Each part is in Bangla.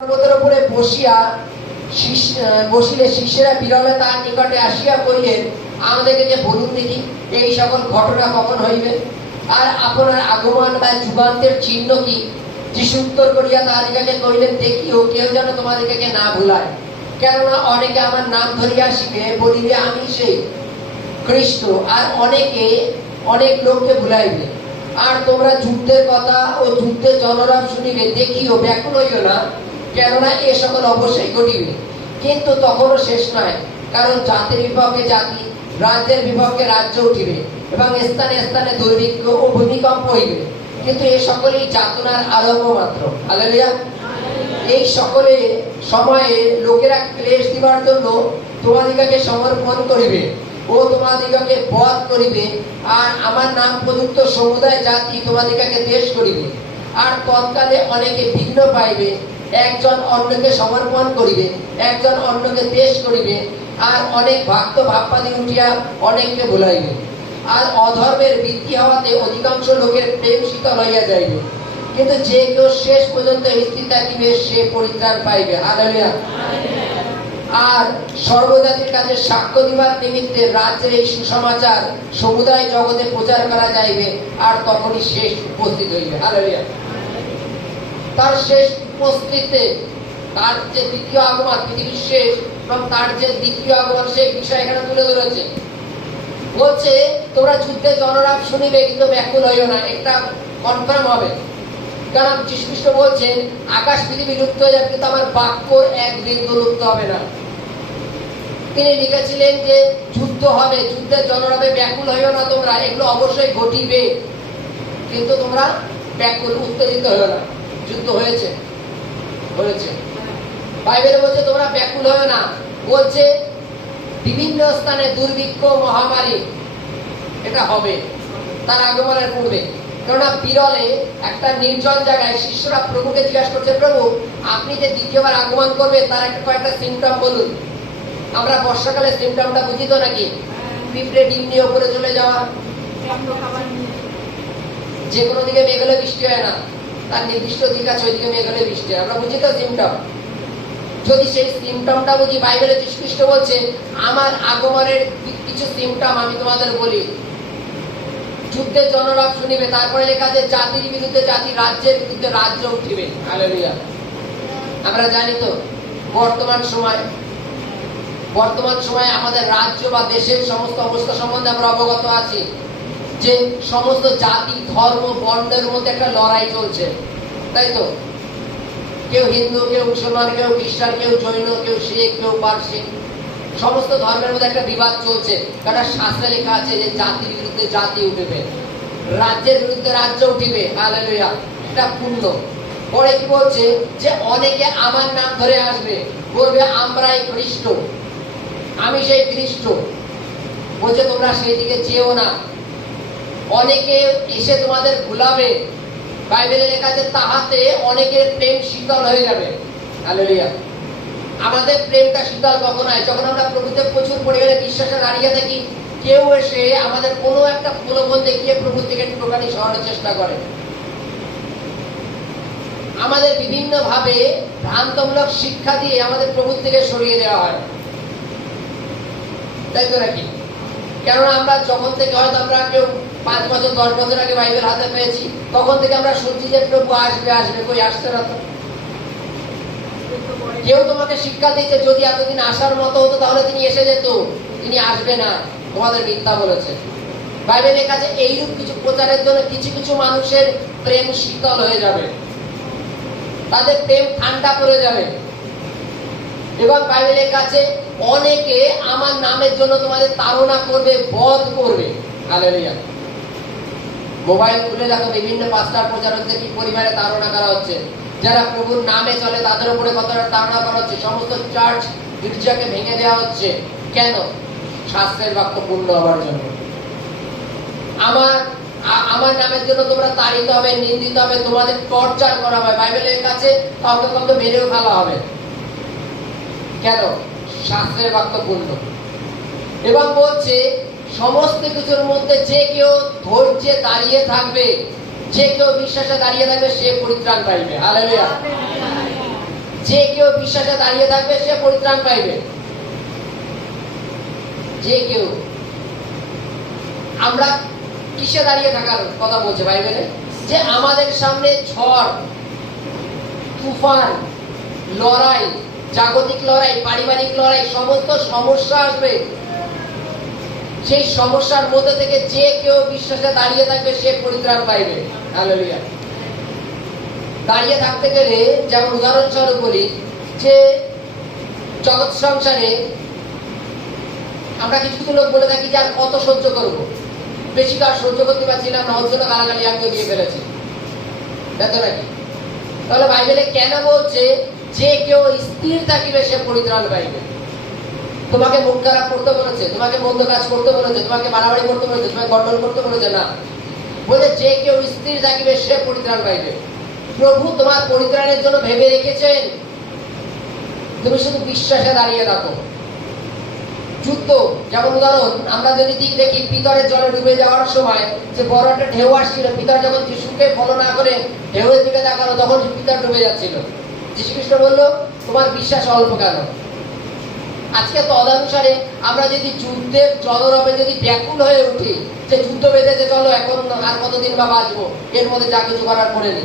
পর্বতের উপরে বসিলে শিষ্যেরা বিরলে তার নিকটে আসিয়া কইলেন, আমাদেরকে যে বলুন দেখি এই সকল ঘটনা কখন হইবে, আর আপনার আগমন বা যুগান্তের চিহ্ন কি? যিশু উত্তর করিয়া তাহাদিগকে কইলেন, দেখিও কেউ যেন তোমাদিগকে না ভুলায়, কেননা অনেকে আমার নাম ধরিয়া আসিবে, বলিবে আমি সেই খ্রিস্ট, আর অনেক লোককে ভুলাইবে। আর তোমরা যুদ্ধের কথা ও যুদ্ধের জনরাব শুনিবে, দেখিও ব্যাকুল হইও না, কেননা এ সকল অবশ্যই ঘটিবে, কিন্তু তখনও শেষ নয়। কারণ জাতির বিপক্ষে জাতি, রাজ্যের বিপক্ষে রাজ্য উঠিবে, এবং স্থানে স্থানে দুর্ভিক্ষ ও ভূমিকম্প হইবে, কিন্তু এ সকলেই যাতনার আরম্ভ মাত্র। হালেলুয়া। এই সকলে সময়ে লোকেরা ক্লেশ দিবার জন্য তোমাদিগকে সমর্পণ করিবে ও তোমাদিগকে বধ করিবে, আর আমার নাম প্রযুক্ত সমুদায় জাতি তোমাদিগকে দেশ করিবে। আর তৎকালে অনেকে বিঘ্ন পাইবে, একজন অন্যকে সমর্পণ করিবে, একজন অন্যকে দেশ করিবে, আর অনেক ভক্ত ভাববাদী উঠিয়া অনেককে ভুলাইবে। আর অধর্মের বৃদ্ধি হওয়াতে অধিকাংশ লোকের প্রেম শীতল হইয়া যাইবে, কিন্তু যে কেউ শেষ পর্যন্ত স্থির থাকিবে সে পরিত্রাণ পাইবে। হালেলুয়া। আর সর্বজাতির কাছে সাক্ষ্য দিবার নিমিত্তে রাজ্যের এই সুসমাচার সমুদায় জগতে প্রচার করা যাইবে, আর তখনই শেষ উপস্থিত হইবে। হালেলুয়া। তার শেষ উপস্থিতিতে তার যে দ্বিতীয় আগমন, পৃথিবীর শেষ, এবং তার যে দ্বিতীয় আগমন, সেই বিষয় এখানে তুলে ধরেছে। বলছে তোমরা যুদ্ধে জনরাব শুনিবে, কিন্তু ব্যাকুল হইও না, এটা কনফার্ম হবে। কারণ যীশু খ্রিস্ট বলছেন, আকাশ পৃথিবী লুপ্ত হয়ে যাবে, কিন্তু আমার বাক্য এক বিন্দু লুপ্ত হবে না। তিনি লিখেছিলেন যে যুদ্ধ হবে, যুদ্ধের জনরাবে ব্যাকুল হইও না তোমরা, এগুলো অবশ্যই ঘটিবে, কিন্তু তোমরা ব্যাকুল উত্তেজিত হইও না। যুদ্ধ হয়েছে। বাইবেলে বলছে তোমরা ব্যাকুল হইও না, বলছে বিভিন্ন স্থানে দুর্ভিক্ষ মহামারী এটা হবে তার আগমনের পূর্বে। কেননা বিরলে একটা নির্জন জায়গায় শিষ্যরা প্রভুকে জিজ্ঞাসা করছে, প্রভু আপনি যে দ্বিতীয়বার আগমন করবে তার একটা কয়েকটা সিমটম বলুন। আমরা বর্ষাকালে সিমটমটা বুঝি তো নাকি? পিঁপড়ে ডিম নিয়ে উপরে চলে যাওয়া, যে কোনো দিকে মেঘ হলে বৃষ্টি হয় না, তার নির্দিষ্ট দিক আছে, ওইদিকে মেঘ হলে বৃষ্টি হয়, আমরা বুঝি তো সিমটম। যদি সেই সিমটমটা বুঝি, বাইবেলে যীশু খ্রিস্ট বলছে আমার আগমনের কিছু সিমটম আমি তোমাদের বলি। যুদ্ধের জনরাব শুনিবে, তারপরে লেখা আছে জাতির বিরুদ্ধে জাতি, রাজ্যের বিরুদ্ধে রাজ্য উঠিবে। হালেলুয়া। আমরা জানি তো বর্তমান সময় আমাদের রাজ্য বা দেশের সমস্ত অবস্থা সম্বন্ধে আমরা অবগত আছি, যে সমস্ত জাতি ধর্ম বর্ণের মধ্যে একটা লড়াই চলছে, তাই তো? কেউ হিন্দু, কেউ মুসলমান, কেউ খ্রিস্টান, কেউ জৈন, কেউ শিখ, কেউ পারসিক, সমস্ত ধর্মের মধ্যে একটা বিবাদ চলছে। কারণ শাস্ত্রে লেখা আছে যে জাতির বিরুদ্ধে জাতি উঠিবে, রাজ্যের বিরুদ্ধে রাজ্য উঠিবে। হালেলুয়া। এটা পূর্ণ। পরে কি বলছে যে অনেকে আমার নাম ধরে আসবে, বলবে আমরাই খ্রিস্ট, আমি সেই খ্রিস্ট। বলছে তোমরা সেই দিকে যেও না, অনেকে এসে তোমাদের ভুলাবে। বাইবেলে লেখা আছে তাহাতে অনেকের প্রেম শীতল হয়ে যাবে। হালেলুয়া। আমাদের প্রেমটা শীতল কখন হয়? যখন আমরা প্রভুতে প্রচুর পরিমাণে বিশ্বাসে দাঁড়িয়ে থাকি, কেউ এসে আমাদের কোনো একটা প্রলোভন দেখিয়ে প্রভু থেকে একটুখানি সরানোর চেষ্টা করে। আমাদের বিভিন্ন ভাবে ভ্রান্তমূলক শিক্ষা দিয়ে আমাদের প্রভু থেকে সরিয়ে দেওয়া হয়, তাই তো নাকি? কেননা আমরা যখন থেকে হয়তো আমরা কেউ 5 বছর 10 বছর আগে বাইবেল হাতে পেয়েছি, তখন থেকে আমরা শুনছি যে প্রভু আসবে, কই আসছে না তো। কেউ তোমাকে শিক্ষা দিচ্ছে যদি এতদিন আসার মতো হতো তাহলে তিনি এসে যেত, তিনি আসবে না, তোমাদের মিথ্যা বলেছে। বাইবেলের কাছে এইরূপ কিছু প্রচারের জন্য কিছু কিছু মানুষের প্রেম শীতল হয়ে যাবে, তাদের প্রেম ঠান্ডা পড়ে যাবে। এবং বাইবেলের কাছে অনেকে আমার নামের জন্য তোমাদের তাড়না করবে, বধ করবে। হালেলুয়া। মোবাইল খুলে দেখো, বিভিন্ন পাস্টার প্রচারকদের কি পরিবারে তাড়না করা হচ্ছে। যারা প্রভুর নামে চলে তাদের উপরে কতটা তাড়না করা হচ্ছে। সমস্ত চার্চ গির্জাকে ভেঙে দেওয়া হচ্ছে। কেন? শাস্ত্রের বাক্য পূর্ণ হওয়ার জন্য। আমার নামের জন্য তোমরা তাড়িত হবে, নিন্দিত হবে, তোমাদের টর্চার করা হবে। বাইবেলের কাছে কাউকে কাউকে মেরেও ফেলা হবে। কেন? শাস্ত্রের বাক্য পূর্ণ। এবং বলছে সমস্ত কিছুর মধ্যে যে কেউ ধৈর্যে দাঁড়িয়ে থাকবে, যে কেউ বিশ্বাসে দাঁড়িয়ে থাকবে, সে পরিত্রাণ পাইবে। হালেলুয়া। যে কেউ বিশ্বাসে দাঁড়িয়ে থাকবে সে পরিত্রাণ পাইবে। যে কেউ, আমরা কিসে দাঁড়িয়ে থাকার কথা বলছে বাইবেলে? যে আমাদের সামনে ঝড়, তুফান, লড়াই, জাগতিক লড়াই, পারিবারিক লড়াই, সমস্ত সমস্যা আসবে। সেই সমস্যার মধ্যে থেকে যে কেউ বিশ্বাসে দাঁড়িয়ে থাকবে সে পরিত্রাণ পাইবে। হালেলুয়া। দাঁড়িয়ে থাকতে গেলে যেমন উদাহরণস্বরূপ বলি যে জগৎ সংসারে আমরা কিছু কিছু লোক বলে থাকি যে আর কত সহ্য করবো, বেশি তো আর সহ্য করতে পারছিলাম না, ওর জন্য গালাগালি আমিও দিয়ে ফেলেছি, তাই তো নাকি? তাহলে বাইবেলে কেন বলছে যে কেউ স্থির থাকিবে সে পরিত্রাণ পাইবে? তোমাকে মুখ খারাপ করতে বলেছে, তোমাকে মন্দ কাজ করতে বলেছে, তোমাকে মারামারি করতে বলেছে, তোমাকে গন্ডল করতে বলেছে না, বলে যে কেউ স্থির থাকিবে সে পরিত্রাণ পাইবে। প্রভু তোমার পরিত্রাণের জন্য ভেবে রেখেছেন, তুমি শুধু বিশ্বাসে দাঁড়িয়ে থাকো। যুদ্ধ, যেমন উদাহরণ আমরা যদি ঠিক দেখি পিতরের জলে ডুবে যাওয়ার সময় যে বড় একটা ঢেউ আসছিল, পিতর যখন যিশুকে ফলো না করে ঢেউয়ের দিকে তাকালো তখন পিতর ডুবে যাচ্ছিল। যীশু খ্রিস্ট বলল তোমার বিশ্বাস অল্প কেন? আজকে তদানুসারে আমরা যদি যুদ্ধের জলরবে যদি ব্যাকুল হয়ে উঠি যে যুদ্ধ বেঁধেছে, চলো এখন আর কতদিন বা বাঁচবো, এর মধ্যে যা কিছু করার করে নি।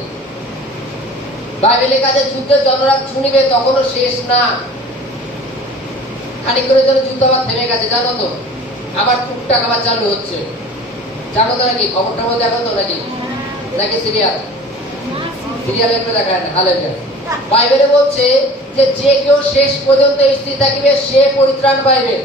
বাইবেলের কাছে যুদ্ধের জলরব শুনিবে তখনও শেষ না, খানিক করে যেন যুদ্ধ আবার থেমে গেছে, জানো তো, আবার টুকটাক আবার চালু হচ্ছে, জানো তো নাকি? খবরটার মধ্যে দেখো তো নাকি? নাকি সিরিয়ালের মধ্যে দেখায় না? হালেলুয়া। বাইবেলে বলছে যে যে কেউ শেষ পর্যন্ত স্থির থাকিবে সে পরিত্রাণ পাইবে।